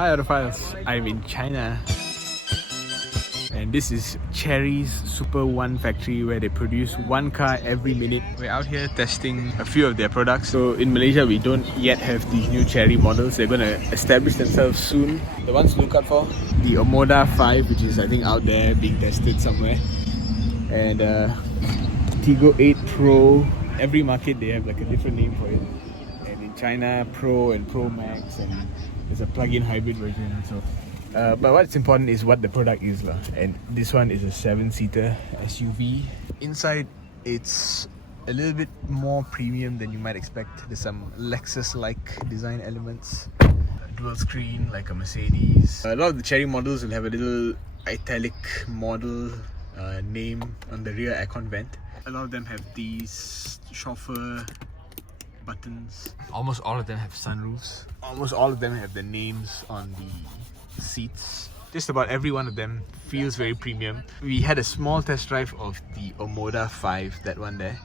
Hi Autophiles, I'm in China and this is Chery's Super One factory where they produce one car every minute. We're out here testing a few of their products. So in Malaysia we don't yet have these new Chery models. They're going to establish themselves soon. The ones to look out for, the Omoda 5, which is I think out there being tested somewhere, and Tiggo 8 Pro. Every market they have like a different name for it. And in China, Pro and Pro Max, and there's a plug-in hybrid version. So but what's important is what the product is lah. And this one is a 7-seater SUV. Inside it's a little bit more premium than you might expect. There's some Lexus-like design elements, dual screen like a Mercedes. A lot of the Chery models will have a little italic model name on the rear aircon vent. A lot of them have these chauffeur buttons. Almost all of them have sunroofs. Almost all of them have the names on the seats. Just about every one of them feels very premium. We had a small test drive of the Omoda 5, that one there.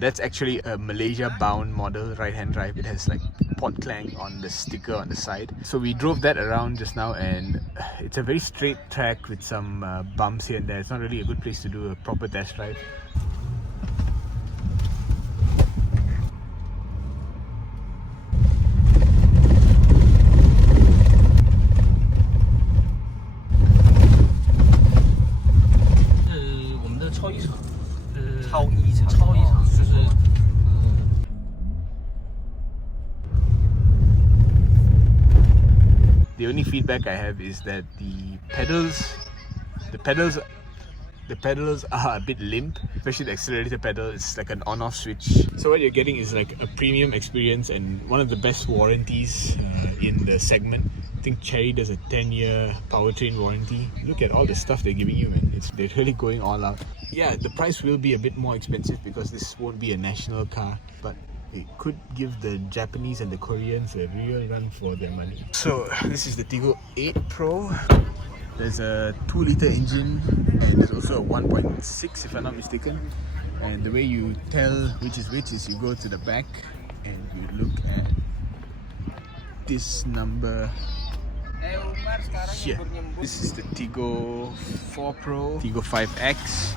That's actually a Malaysia-bound model, right-hand drive. It has like port clang on the sticker on the side. So we drove that around just now, and it's a very straight track with some bumps here and there. It's not really a good place to do a proper test drive. The only feedback I have is that the pedals are a bit limp, especially the accelerator pedal. It's like an on-off switch. So what you're getting is like a premium experience and one of the best warranties in the segment. I think Chery does a 10-year powertrain warranty. Look at all the stuff they're giving you, man. They're really going all out. Yeah, the price will be a bit more expensive because this won't be a national car, but it could give the Japanese and the Koreans a real run for their money. So this is the Tiggo 8 Pro. There's a 2-litre engine and there's also a 1.6 if I'm not mistaken. And the way you tell which is you go to the back and you look at this number here. This is the Tiggo 4 Pro, Tiggo 5X.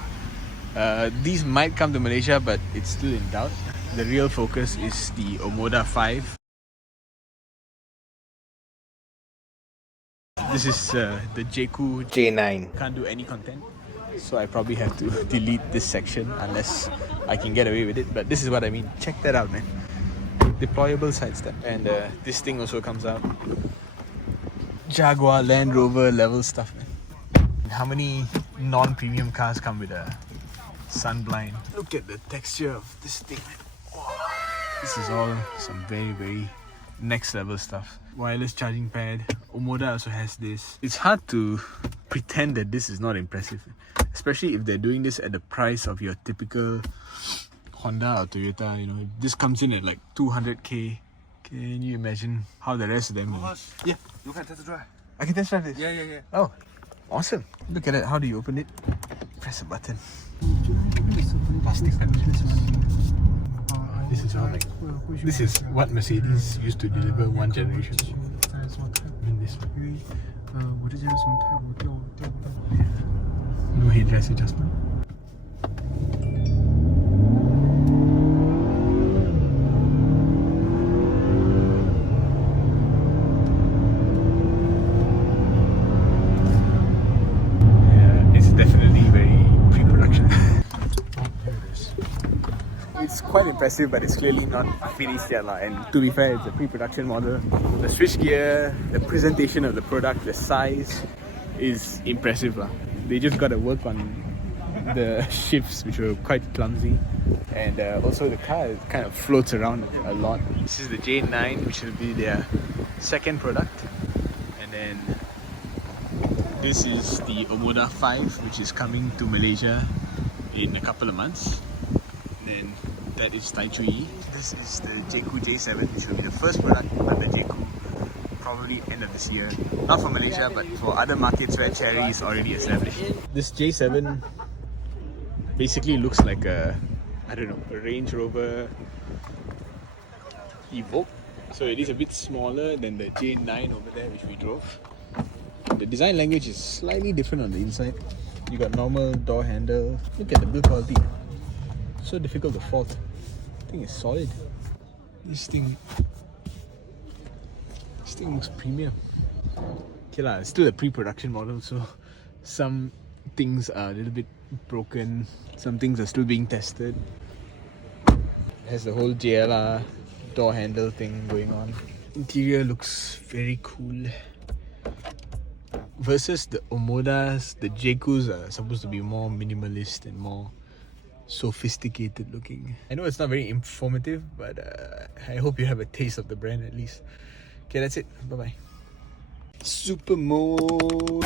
These might come to Malaysia, but it's still in doubt. The real focus is the Omoda 5. This is the Jaecoo J9. Can't do any content, so I probably have to delete this section unless I can get away with it. But this is what I mean. Check that out, man. Deployable side step. And this thing also comes out. Jaguar, Land Rover level stuff, man. How many non-premium cars come with a sun blind? Look at the texture of this thing, man. Wow. This is all some very, very next level stuff. Wireless charging pad. Omoda also has this. It's hard to pretend that this is not impressive, especially if they're doing this at the price of your typical Honda or Toyota. You know, this comes in at like 200k. Can you imagine how the rest of them? Yeah, you can test drive. I can test drive this. Yeah. Oh, awesome! Look at it. How do you open it? Press a button. Plastic. This is how, like, this is what Mercedes used to deliver one generation. No headrest adjustment. It's definitely very pre-production. It's quite impressive, but it's clearly not finished yet. And to be fair, it's a pre-production model. The switchgear, the presentation of the product, the size is impressive. They just got to work on the shifts, which were quite clumsy. And also the car kind of floats around a lot. This is the J9, which will be their second product. And then this is the Omoda 5, which is coming to Malaysia in a couple of months. Then that is Taichui. This is the Jaecoo J7, which will be the first product under Jaecoo, probably end of this year. Not for Malaysia, but for other markets where Chery is already established. This J7 basically looks like a Range Rover Evoque So it is a bit smaller than the J9 over there which we drove. The design language is slightly different on the inside. You got normal door handle. Look at the build quality. So difficult to fault. I think it's solid. This thing looks premium. Okay lah, it's still a pre-production model, so some things are a little bit broken. Some things are still being tested. It has the whole JLR door handle thing going on. Interior looks very cool. Versus the Omodas, the Jaecoos are supposed to be more minimalist and more sophisticated looking. I know it's not very informative, but I hope you have a taste of the brand at least. Okay, that's it. Bye bye. Super mode.